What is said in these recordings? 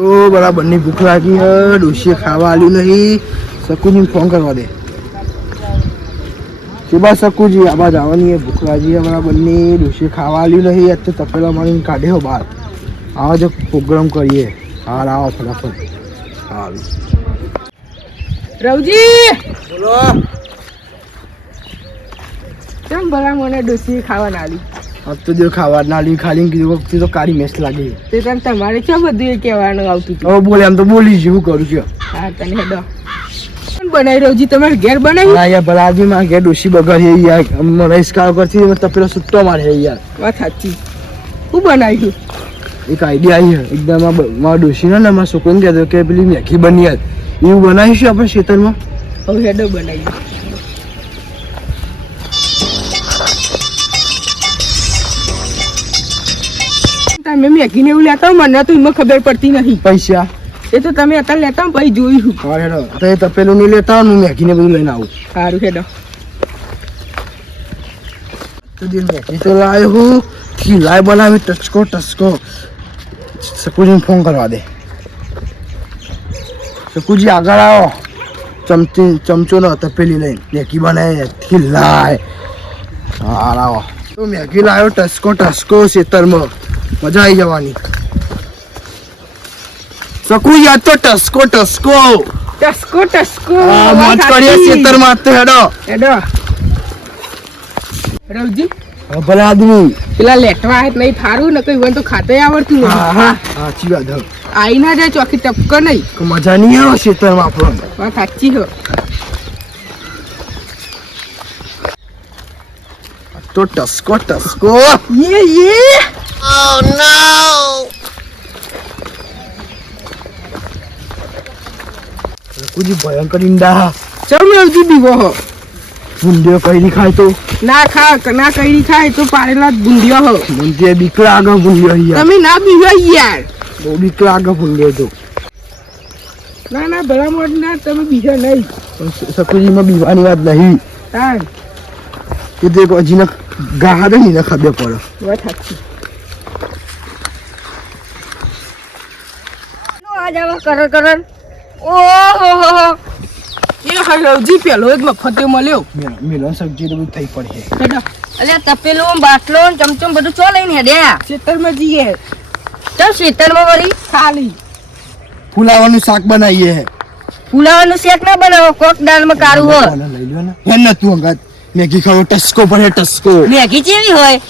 ઓ બરાબરની ભૂખ લાગી હે ડોશીએ ખાવા આલ્યું નહીં. શકુજીને ફોન કરવા દે. કે બા શકુજી આબા જવાની હે ભૂખ લાગી હે બરાબરની ડોશીએ ખાવા આલ્યું નહીં આજ તો તપેલા મારીને કાઢ્યો બહાર. આવો જો પ્રોગ્રામ કરીએ. હાર આવો ફટાફટ. હાલ. રવજી! બોલો. કેમ ભલા મને ડોસી ખાવા ના આલી? આજ તો જો ખાવા ના લી ખાલી કીધું વખતે તો કાળી મેસ લાગી. તે તને તમારે ક્યાં બધું કહેવાનું આવતું હવે બોલે એમ તો બોલી જેવું કરું છું. હા તને હેડો. બનાવી રવજી તમારે ઘેર બનાવી હા યાર ભલાજી માં બગર હે યાર. મને ઇસ્કાર કરતી તપેલો સુટ્ટો મારે હે યાર. વાત સાચી. હું બનાવ્યું? એક આઈડિયા આવી છે. એકદમ આ મારા ડોશી ને મારા છોકરીને કહેતો કે પેલી મેખી બની યાર એવું બનાવીશું આપણે શેતરમાં? હવે હેડો તમે મેગીને એવું લેતા હો, મને તો એમાં ખબર પડતી નહીં. પૈસા? એ તો તમે અત્યારે લેતા હો, પછી જોઈશું હા હેડો તો એ તપેલું નહીં લેતા હું મેથીને બધું લઈને આવું. સારું હેડો. તો દિન મેથી તો લાવ્યો હું ખીલાય બનાવી ટચકો ટચકો. શકુજીને ફોન કરવા દે. શકુજી આગળ આવો. ચમચી ચમચો નો તપેલી લઈને. મેગી બનાવે ખીલાય. હા આવો. તો મેગી લાવ્યો ટચકો ટચકો ખેતરમાં મજા આવી જવાની. સકુ યાદ તો ટચકો ટસકો. ટસકો હા, મોજ કરીએ સાચી. ખેતરમાં તો હેડો. હેડો. રવજી ભલે આદમી. પેલા લેટવા હે નહીં થારું ને કઈ તો ખાતે આવડતું નહીં. હા સાચી વાત હવે આઈ ના જાય ચોકી ટપકો નહીં. મજા નહીં આવે ખેતરમાં આપણો વાત સાચી હો. તો ટસકો ટસકો. યે યે. કુજી ભયંકર ઈંડા. ચમ રવજી દીવો હો? ભૂંડિયો કઈ ખાય તો? ના ખા ના કઈ ખાય તો પારેલા બુંદિયો હો. તે બીક લાગે ભૂંડિયો યાર. તમે ના બીજો યાર. બહુ બીક લાગે ભૂંડિયો તો ના ના ભલા મોટ ના તમે બીજા નહીં. સકુજીમાં બીવાની વાત નહીં. હા કે તે હજી ને ગાહ નહીં ને ખબર પડે. વાત સાચી. આજાવા કરણ કરણ ઓહો એ હા પેલો એક મફતે મળ્યો મે- સબ્જી બધું થઈ પડશે. અલ્યા તપેલું બાટલો ચમચમ બધું ચો લઈને હેડ્યા ખેતરમાં જઈએ. ચાલ ખેતરમાં વળી? ખાલી. ફુલાવાનું શાક બનાવીએ. હે ફુલાવાનું શાક ના બનાવો કોક દાળમાં કાળું હોય. લઈ લ્યો ને. હે ને તું અંગાત. મેગી ખાવો ટસકો પડે ટસકો. મેગી જેવી હોય.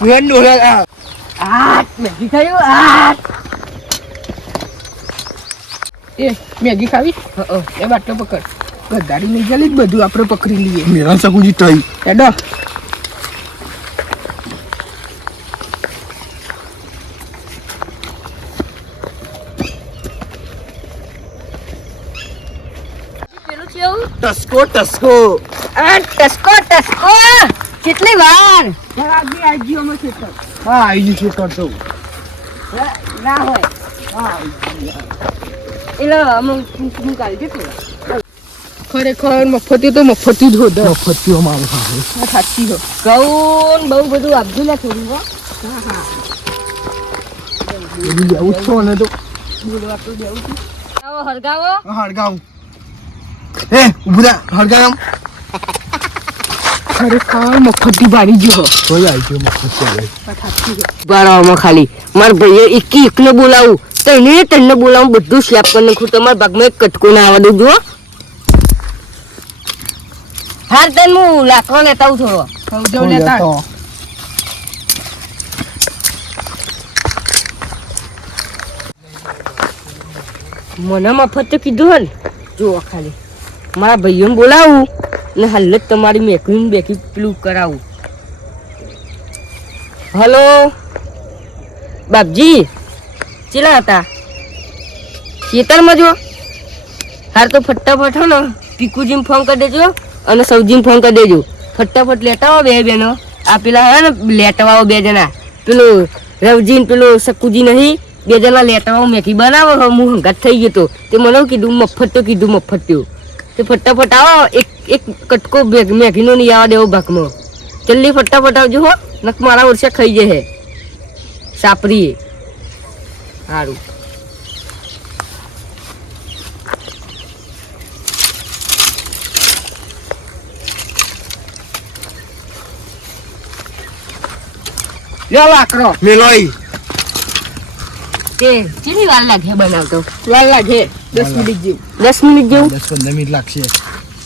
હેન ડોળે આ. આ મેગી ખાયું આ એ મેગી ખાવી? એ બાટલો પકડ. ગદ્દારી નહીં જલી જ બધું આપણે પકડી લઈએ. મેરા સકુજી તઈ એડો પેલું ટસ્કો ટસકો ટસકો. આ ટસકો ટસકો. કેટલી વાર? આગી આગી અમે ખેતર. હા આજી જશે તો. ના હોય. એટલે અમુક હું કાઢી કેટલું ખરેખર મફતી તો મફતી જ હોદ મફતીઓ માં હા સાચી હો. ઘઉં બહુ બધું આપજું ને થોડું હા. હા લેવું જ છો ને તો. હળગાવ એ હળગાવ ખરેખર મફતી કોઈ આવી ગયો મફતી બારામાં ખાલી. મારા ભાઈએ એકી એકને બોલાવું. તને તને બોલાવું બધું સ્લેપ કરી નાખું તમારા ભાગમાં એક કટકો ના આવવા દઉં જુઓ હાર તને હું લાકડો લેતા આવું થોડો. સૌજો લેતા મને મફત તો કીધું હે ને જુઓ ખાલી. મારા ભાઈઓને બોલાવું ને હાલ જ તમારી મેકીને બેકી પેલું કરાવું. હલો? બાપજી? ચેલા હતા ખેતરમાં જો હાર તો ફટાફટ હો ને પીકુજીને ફોન કરી દેજો અને સૌજીને ફોન કરી દેજો. ફટાફટ લેતા આવો બે બેનો આ પેલા હે ને લેતા આવો બે જણા. પેલું રવજી ને પેલું સકુજી નહીં, બે જણા લેતા આવો મેથી બનાવો હો હંગાત થઈ ગયો તો. તે મને કીધું? મફત તો કીધું, મફત તો. તે ફટાફટ આવો, એક એક કટકો મેઘ મેઘીનો નહીં આવવા દેવો ભાગમાં. જલ્દી ફટાફટ આવજો હો નક મારા વર્ષે ખાઈ જશે. સાપરીએ. સારું લ્યો લાકડો મેલોઈ તે કેટલી વાર લાગે બનાવતો? વાર લાગે. દસ મિનિટ જેવું. દસ મિનિટ જેવું? મિનિટ લાગશે.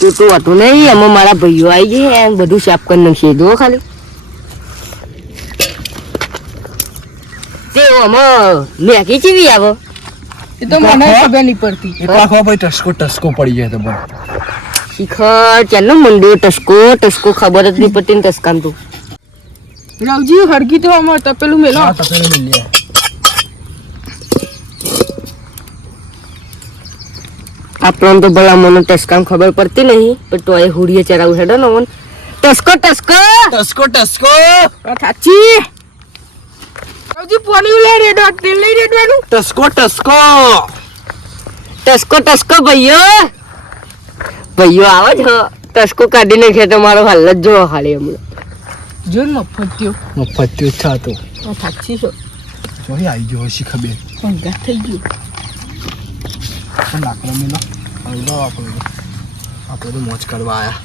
તો તો હતું નહીં અમે મારા ભાઈઓ આવી ગયા બધું સાફ કરી નાખીએ જો ખાલી. આમાં મેગી ચીવી આવો? એ તો મને ખબર નહીં પડતી. એક આખો ભાઈ ટસકો ટસકો પડી જાય તો શિખર ચાલો મંડ્યો ટસકો ટસકો ખબર જ નહીં પડતી ને ટસકામ તું. રવજી હરગી તો અમાર તપેલું મેલો. તપેલું મેલ્યા આપણને તો ભલા મને ટસકામ ખબર પડતી નહીં પણ તો એ હુડીએ ચરાવું હેડો ને ટસકો ટસકો! ટસકો ટસકો! સાચી. રવજી પાણી લઈ રેડો તેલ લઈ રેડવાનું. ટસકો ટસકો. ટસકો ટસકો ભાઈઓ. ભાઈઓ આવો છો. ટસકો કાઢી નાખે તો મારો હાલ જ જોવો ખાલી હમણાં જો ને મફત્યો. મફત ઈચ્છા હતો છો જોઈ આવી ગયો હશી ખબર. ભંગા થઈ ગયું. પણ લાકડો મેલો? હલગાવો આપણે આપણે તો મોજ કરવા આયા.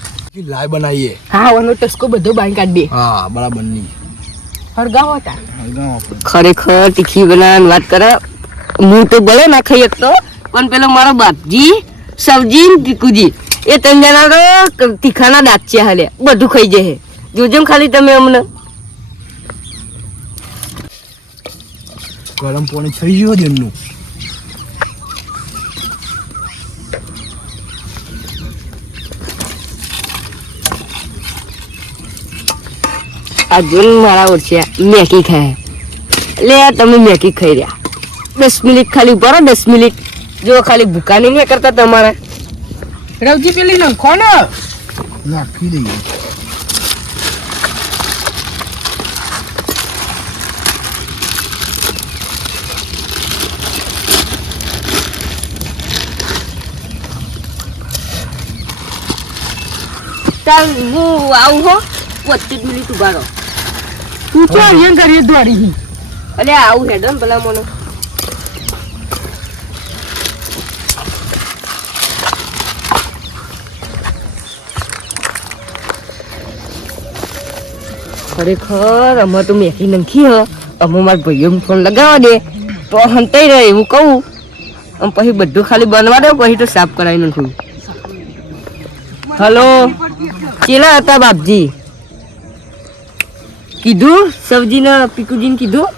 લાય બનાવીએ. હા વાનો ટસકો બધો બાંધ કાઢી હા બરાબરની હતા ખરેખર તીખી બનાવવાની વાત કરે હું તો ભલે ના ખાઈ શકતો પણ પેલો મારો બાપજી સબજી ટીકુજી એ ત્રણ જણા તો તીખાના દાંત છે હાલે બધું ખાઈ જાય જોજો ખાલી તમે અમને. ગરમ પાણી થઈ ગયો દિનનું. આ જોન મારા ઓછે મેકી ખાય. લે તમે મેકી ખાઈ રહ્યા. દસ મિનિટ ખાલી ઊભા રહો દસ મિનિટ. જો ખાલી ભૂકા નહીં કરતા તમારે. રવજી પેલી નંખો ને નાખી દઈએ. ચાલ હું આવું હો? પચીસ મિનિટ ઊભા રહો. તું તો અહીંયા કરીએ દ્વારી અલે આવું હેડો ને પેલા મને ખરેખર અમે તો મેકી નંખી હ. અમે મારા ભાઈઓ ફોન લગાવવા દે. તો હંતાઈ રહે એવું કહું. આમ પછી બધું ખાલી બનવા દો પછી તો સાફ કરાવી નાખું. હલો? ચેલા હતા બાપજી? કીધું? સબજીને પીકુજીને કીધું?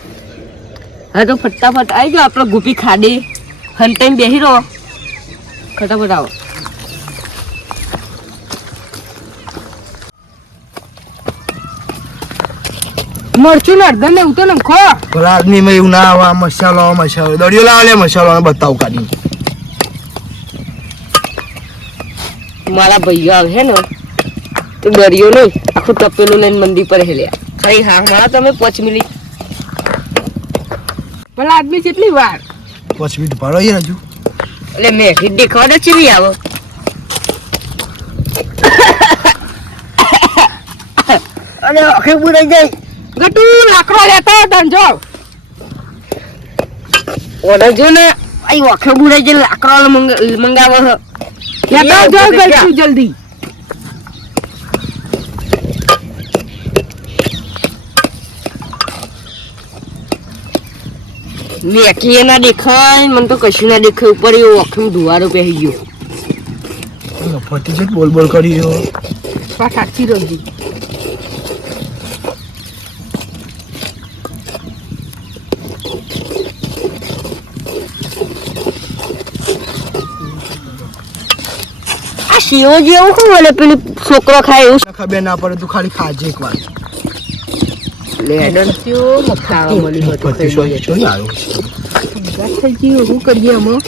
હા તો ફટાફટ આવી ગયો આપણે ગોપી ખાડે. હંતાઈને બેસી રહો. ફટાફટ આવો. મરચું ને અડધા ને એવું તો ને ખો. આદમી માં એવું ના આવા મસાલો મસાલો. દરિયો લાવે લે મસાલો બતાવું કાઢી. મારા ભાઈઓ આવે હે ને તો દરિયો નહીં આખું તપેલું લઈને મંદિર પર હેલ્યા. ખાલી હા મારા તમે પાંચ મિનિટ પેલા આદમી કેટલી વાર? પાંચ મિનિટ ભરો છે હજુ? એટલે મેં દેખાવા તો ચીવી આવો. અરે આખે બુરાઈ જાય ગટુ લાકડો લેતો હતા ને જો ને. આઈ આખે બુરાઈ જાય લાકડો મંગાવો છો લેતા જો ગટુ જલ્દી. મેકી ના દેખાય મને તો કશું ના દેખાય ઉપર એવો આખું ધુવારો પહેરી ગયો. ફટી છે બોલ બોલ કરી રહ્યો. વાત સાચી રવજી આ સેવો જેવું શું બોલે? પેલી છોકરો ખાય એવું? ખબર ના પડે તું ખાલી ખાજે એક વાર. લેડન થયો મખાવા મળી હતું ખાઈ થઈ ગઈ શું કરીએ અમે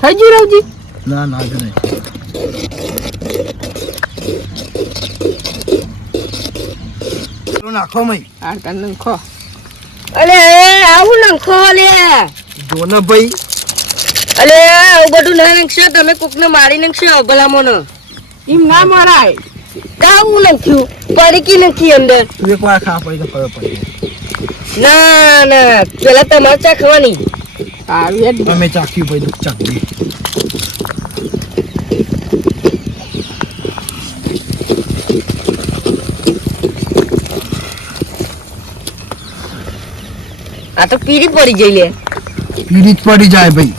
થઈ ગયું રાવજી ના ના જ નહીં નાખો મય આ કાન ખો અલે આવું નખો લે જો ભાઈ અલે આવું બધું ના નાખશો તમે કોકને મારી નાખશો ભલામોનો એમ ના મારાય. કાવું નાખ્યું? પડીકી નાખી અંદર? એક વાર ખા પડી તો ખબર પડી ના ના પેલા તમારે ચાખવાની અમે ચાખ્યું પછી ચાખ્યું આ તો પીડી પડી જઈ લે. પીડી જ પડી જાય ભાઈ.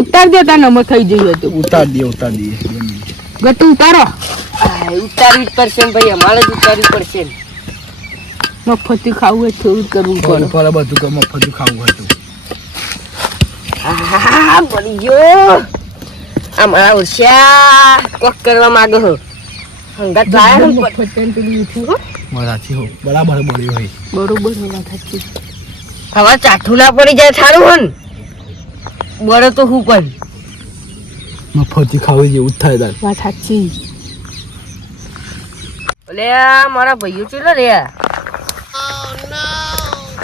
ઉતાર દે તાર નમો થઈ જઈએ તો. ઉતાર દે ઉતાર દે. ગટુ ઉતારો. આ ઉતારવી જ પડશે ભાઈ અમારે જ ઉતારવી પડશે ને. મફતી ખાવું હોય થોડું કરવું પડે. પર બધું કે મફતી ખાવું હતું આહાહા, પડી ગયો. આ મારા ઓરસ્યા કોક કરવા માંગો હો હંગાત લાયા હો. મરાથી હો બરાબર હોય. બરોબર હવે ચાઠું ના પડી જાય સારું હન બળે તો હું પણ મફતી ખાવી જેવું જ થાય તાર. વાત સાચી. ઓલે આ મારા ભાઈઓ ચેલો રે.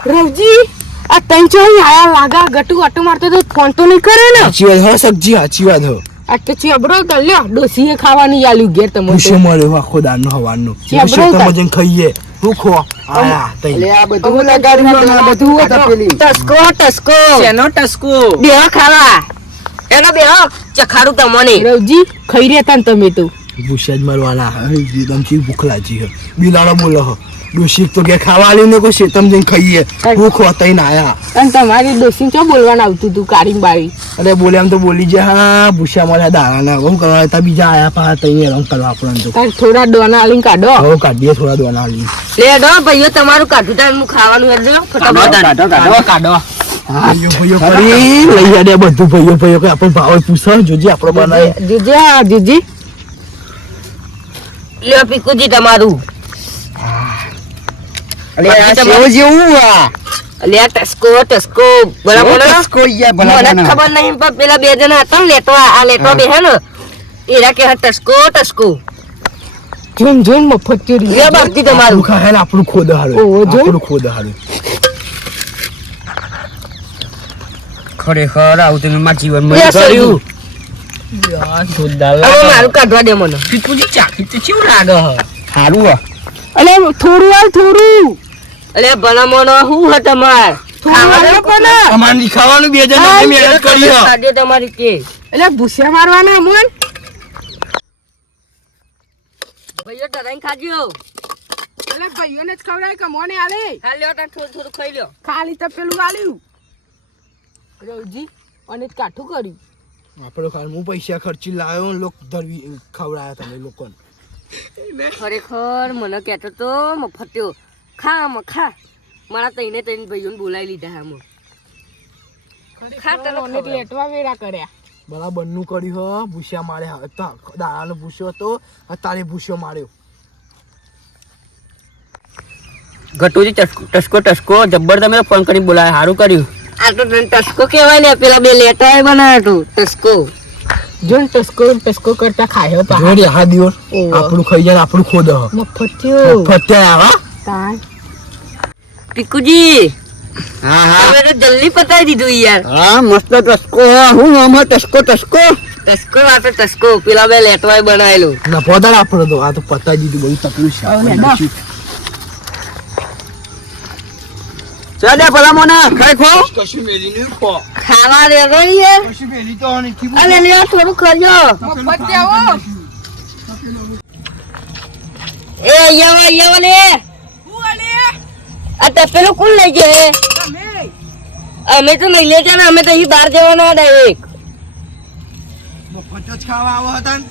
રવજી આ તંચો ચો આયા લાગા? ગટુ અટુ મારતો તો ફોન તો નહીં કરે ને? સાચી વાત હો સબ્જી સાચી વાત હો. આ તો ચેબરો તો લ્યો ડોસીએ ખાવાની આલ્યું ઘેર તમને. શું મળ્યું આખો દાનનો હવાનો ચેબરો. તમે જઈને ખાઈએ? હું ખો. આયા તઈ આ બધું લગાડ્યું આ બધું હતા પેલી ટસકો ટસકો. શેનો ટસકો? બેહો ખાવા. એનો બેહો. ચખાડું તમને રવજી ખાઈ રહ્યા ને તમે તો. પૂછે જ મરવાના એકદમ ભૂખ લાગી છે બિલાડો બોલો હો. તો કે ખાવાની ને કોઈ શેતમ જઈને ખાઈએ. હું ખો ના આયા. અને તમારી ડોસી ચો બોલવાનું આવતું તું કાળી બાળી અરે બોલે એમ તો બોલી જાય હા ભૂસ્યા મળ્યા દાણા હું કરવા તા બીજા આયા પા તઈ રંગ કરવા આપણને તો. થોડા ડોના આલીને કાઢો. હો કાઢીએ થોડા ડોના આલી લે ડો ભાઈઓ તમારું કાઢું તા હું ખાવાનું હેડજો ફટાફટ. કાઢો ભાઈઓ ભાઈઓ કરી લઈ આડે બધું ભાઈઓ ભાઈઓ કે આપણો ભાવ પૂછો જોજી આપણો બનાય. જોજી જીજી. લે પીકુજી તમારું જેવું આ. લે આ ટસકો ટસકો. બરાબર મને ખબર નહીં પણ પેલા બે જણા હતા ને લેતો આ લેતો બે હે ને. એરા કે ટસકો ટસકો. જોઈન જોઈન મફત ચોરી લે બાપજી તમારું. આપણું ને આપણું ખોદ હારું આપણું ખોદ હારું ખરેખર આવું તમે મારા જીવનમાં મારું કાઢવા દે મને. પીકુજી ચાખી તો કેવું લાગે હ? અલે થોડું હાલ થોડું. અલે ભલામણો શું હે તમાર? અમારે ખાવાનું બે જણા મહેનત કરી તમારી કે. એટલે ભૂસ્યા મારવાના મોન ભાઈઓ ટરાઈ ખાજો. એટલે ભાઈઓને જ ખવડાય કે મોને આલે. હા લ્યો તાર થોડું થોડું ખાઈ લ્યો. ખાલી તો પેલું આલ્યું રવજી અને કાઠું કર્યું. આપણો ખાલ હું પૈસા ખર્ચી લાવ્યો લોક ધરવી ખવડાયા તમે લોકોને. ખરેખર મને કહેતો તો મફત્યો ખા મ ખા. મારા તઈને તઈને ભાઈઓને બોલાવી લીધા આમાં. ખા તને લેટવા વેરા કર્યા. બરાબરનું કર્યું હો. ભૂસ્યા માર્યા. હતા ભૂસ્યો હતો. અત્યારે ભૂસ્યો માર્યો. ઘટુજી ટસકો ટસકો ટસકો. જબ્બર તમે ફોન કરી બોલાય સારું કર્યું. આ તો તને ટસકો કહેવાય ને પેલા બે લેટા બનાવ્યો તું ટસકો. જોન ટસકો ટસકો કરતા ખાયો પા જોડે હા દિવસ આપણું ખાઈ જાય આપણું ખોદ મફત્યો ફત્યા આવા તાર પીકુજી હા હા. હવે તો જલ્દી પતાવી દીધું યાર. હા મસ્ત ટસકો હું આમાં ટસકો ટસકો. ટસકો આ તો ટસકો. પેલા બે લેટવાય બનાવેલું ના આપણો તો આ તો પતાઈ દીધું બધું તકલીફ છે. ચાલે ભલા મોને ખાઈ ખો. કશું મેલી નહીં ખો ખાવા દે તો યાર કશું મેલી તો નથી અલે લે થોડું કરજો મફત્યાઓ એ અહીંયા અહીંયા લે. આ તપેલું કોણ લઈ જાય અમે તો નહીં લેતા ને અમે તો અહીં બહાર જવાના ડાયરેક્ટ મફત જ ખાવા આવો હતા ને.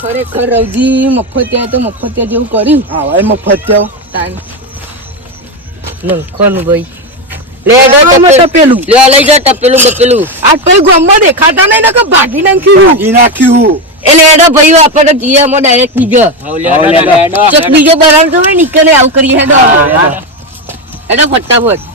ખરેખર રવજી મફતિયા તો મફતિયા જેવું કર્યું. આવા મફત થયો તાર નંખોનું ભાઈ. લે જો તપેલું લે લઈ જા તપેલું તપેલું આ કોઈ ગામમાં દેખાતા નહીં ને કે ભાગી નાખ્યું. ભાગી નાખ્યું. એટલે એડો ભાઈ આપણે તો જીયામાં ડાયરેક્ટ બીજો. ચક બીજો બનાવતો તો નીકળે આવું કરીએ હેડો. એડો ફટાફટ.